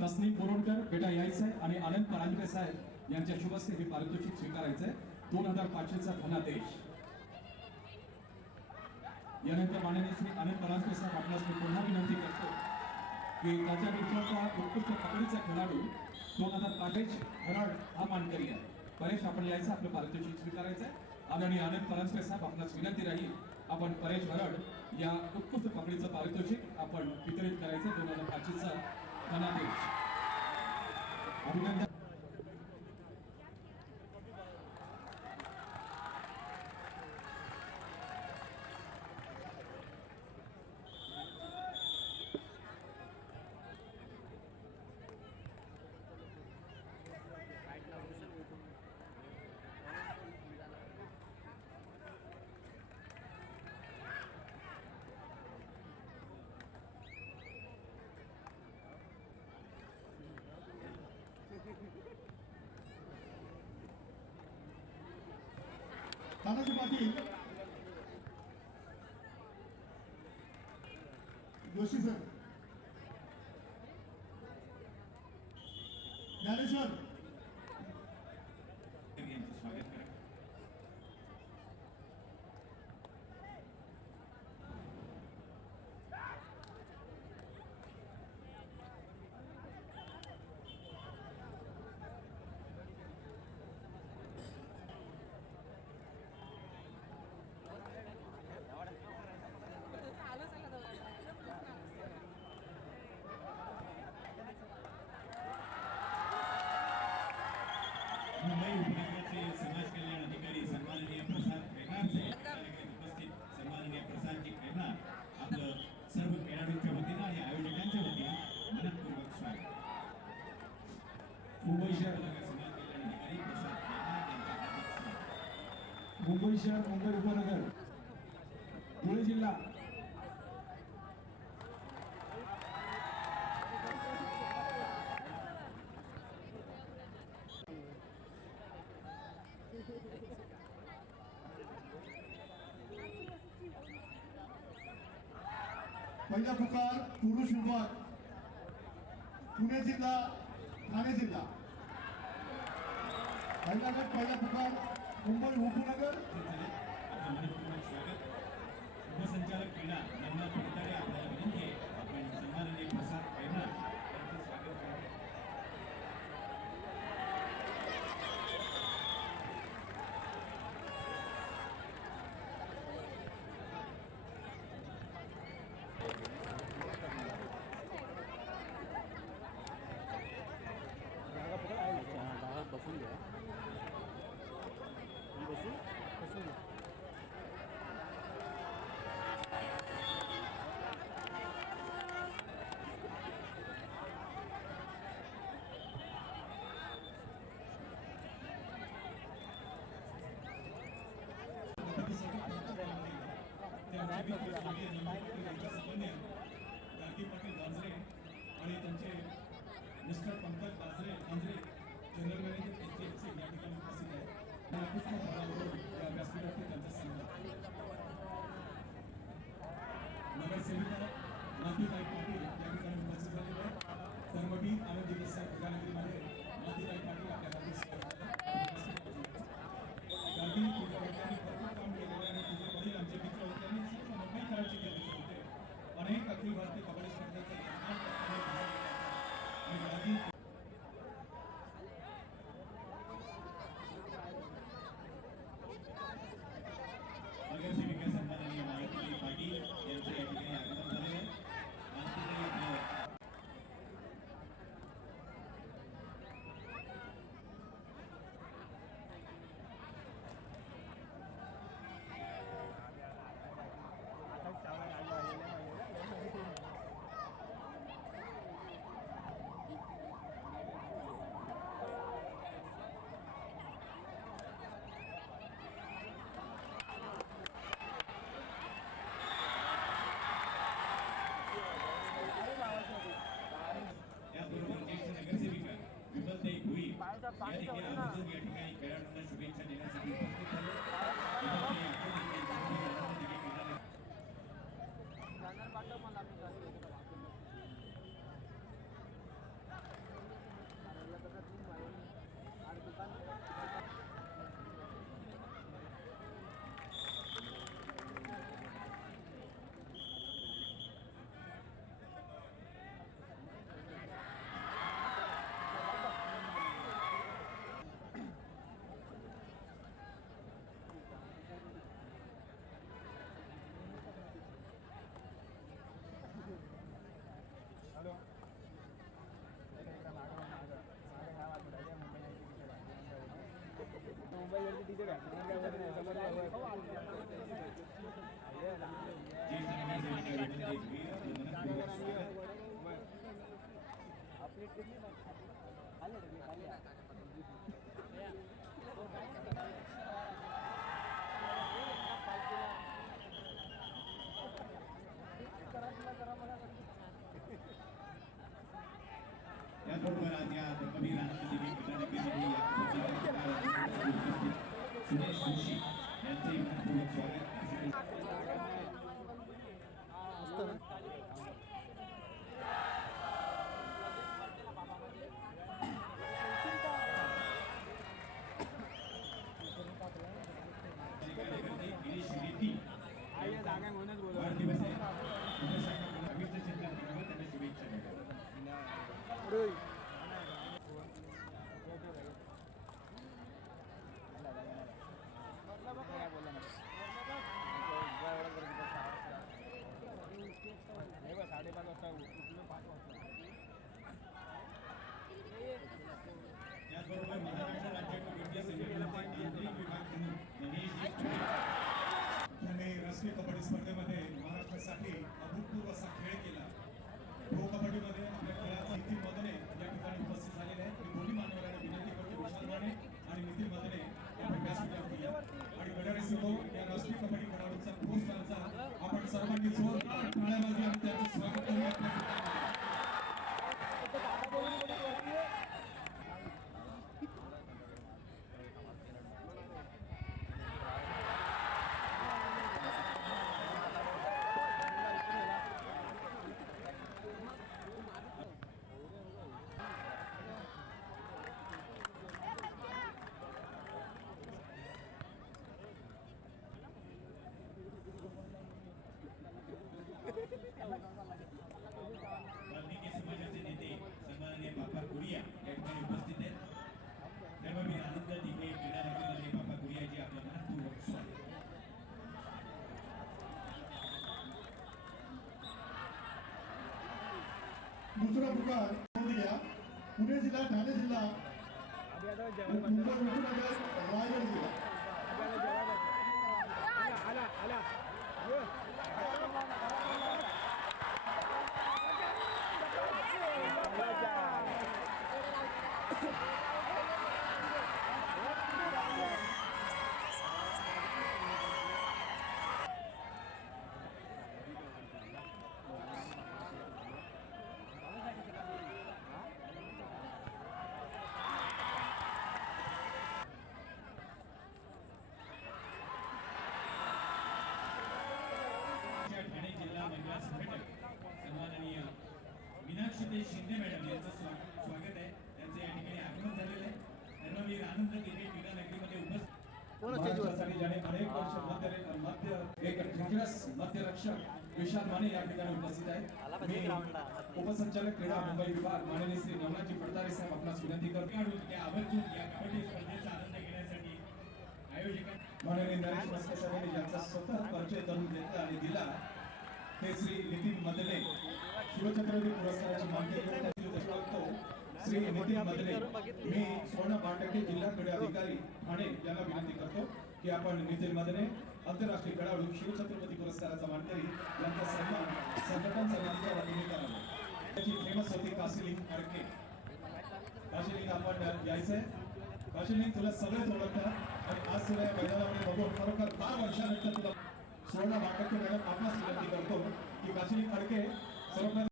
तस्नीम बोरोडकर बेटा यायचं आहे आणि आनंद परांजपे साहेब यांच्या शुभ हस्ते हे पारितोषिक स्वीकारायचं आहे. 2500चा धनादेश. यानंतर माननीय श्री आनंद परांजपे साहेब आपल्यास मी पुन्हा विनंती करतो की त्याच्या विरुद्धचा उत्कृष्ट पकडीचा खेळाडू 2005 हरड हा मानकरी आहे. परेश आपण यायचं आपलं पारितोषिक स्वीकारायचं आहे. आदरणीय आनंद परांजपे साहेब आपल्यास विनंती राहील आपण परेश हरड या उत्कृष्ट पकडीचं पारितोषिक आपण वितरित करायचं. 2005चा धनादेश. अभिनंदन. तानाजी पाटील, जोशी सर, ज्ञानेश्वर यांचं स्वागत करा. मुंबई उपनगराचे समाज कल्याण अधिकारी सन्माननीय प्रसाद खैरनारचे उपस्थित सन्माननीय प्रसादजी खैरनार आपलं सर्व खेळाडूंच्या वतीनं आणि आयोजकांच्या वतीनं मनपूर्वक स्वागत. मुंबई शहर समाज कल्याण अधिकारी प्रसाद खैरनार यांच्या हार्दिक स्वागत. मुंबई शहर मुंबई उपनगर धुळे जिल्हा पहिला पुकार पुरुष विभाग पुणे जिल्हा ठाणे जिल्हा. पहिला गट पहिला पुकार मुंबई उपनगर. आपलं मनपूर्वक स्वागत. उपसंचालक क्रीडा यांना भेटाडे आपल्याला विनंती आहे आपण सन्माननीय प्रसाद खैरनार यांचं स्वागत करा. बसून घ्या. बसून बसून घ्या. पाटील गाजरे आणि त्यांचे मिस्टर पंकज गाजरे जनरल मॅनेजर HFC या ठिकाणी उपस्थित आहेत. या व्यासपीठावरती त्यांचा सन्मान. नगरसेविका माधुताई पाटील या ठिकाणी उपस्थित झालेले आहेत. धर्मवीर आनंद साहेब पूजानगरीमध्ये माधुताई पाटील आपल्या भरपूर काम केलेलं आणि तुझे वडील आमचे मित्र होते आणि मुंबई करायचे केले होते. ज्येष्ठ नगरसेविका विनंती वीर आपलं मनपूर्वक स्वागत. आपली टीम खाली याचबरोबर आज या कबीर आनंद दिवे क्रीडानगरीमध्ये या उपस्थित सुरेश जोशी यांचेही मनपूर्वक स्वागत. कार्यकर्ते गिरीश रेड्डी वाढदिवस आहे. उपशाखा अभिष्ट चिंतन त्यांना शुभेच्छा देतात. साडेपाच वाजता उठलो 5 वाजता. त्याचबरोबर महाराष्ट्र राज्यातील विद्या संघटनेचे तांत्रिक विभाग प्रमुख मनीष त्यांनी राष्ट्रीय कबड्डी स्पर्धेमध्ये महाराष्ट्रासाठी अभूतपूर्व असा खेळ केला. प्रो कबड्डीमध्ये आपल्या खेळाचा नितीन मदने या ठिकाणी उपस्थित झालेले आहेत. मी दोन्ही मान्यवरांना विनंती करतो, विशाल माने आणि नितीन मदने या व्यासपीठावरती या. आणि गडारेसह या राष्ट्रीय कबड्डी खेळाडूंचा पुरस्काराचा आपण सर्वांनी जोरदार टाळ्या वाजवी आणि त्यांचं स्वागत करूया आपल्या ठिकाणी. वाल्मिकी समाजाचे नेते सन्माननीय बापा कुरिया या ठिकाणी उपस्थित आहेत. धर्मवीर आनंद दिघे क्रीडानगरीमध्ये बापा कुरियाजी आपलं मनपूर्वक स्वागत. दुसरा पुकार नोंद घ्या. पुणे जिल्हा, ठाणे जिल्हा, मुंबई उपनगर, रायगड जिल्हा. ठाणे जिल्हा महिला संघटक सन्माननीय मीनाक्षी शिंदे मॅडम यांचं स्वागत आहे. त्यांचे या ठिकाणी आगमन झालेलं आहे. धर्मवीर आनंद दिघे क्रीडानगरीमध्ये उपस्थित. महाराष्ट्रासाठी ज्याने अनेक वर्ष एक डिग्रस मध्यरक्षक विशाल माने या ठिकाणी उपस्थित आहेत. मी उपसंचालक क्रीडा मुंबई विभाग माननीय श्री नवनाथजी फडतारे साहेब आपणास विनंती करतो. खेळाडू त्या आवर्जून या कबड्डी स्पर्धेचा आनंद घेण्यासाठी आयोजकांनी माननीय नरेश मस्के साहेबांनी ज्यांचा स्वतः परिचय करून घेतला आणि दिला ते श्री नितीन मदने शिवछत्रपती पुरस्काराची मागणी करतो. श्री नितीन मदने, मी स्वर्ण बाटके जिल्हा क्रीडा अधिकारी ठाणे यांना विनंती करतो की आपण नितीन मदने आंतरराष्ट्रीय खेळाडू शिवछत्रपती पुरस्काराचा मानकरी यांचा सन्मान संघटन समितीच्या वतीने करावा. त्याची फेमस होती काशीलिंग अडके. काशीलिंग आपण यायचंय. काशीलिंग तुला सगळेच ओळखतात आणि आज तुला या मैदानामध्ये बघून खरोखर 10 वर्षानंतर तुला स्वर्ण बाटके मॅडम आपणास विनंती करतो की काशीलिंग अडके सर्वप्रथम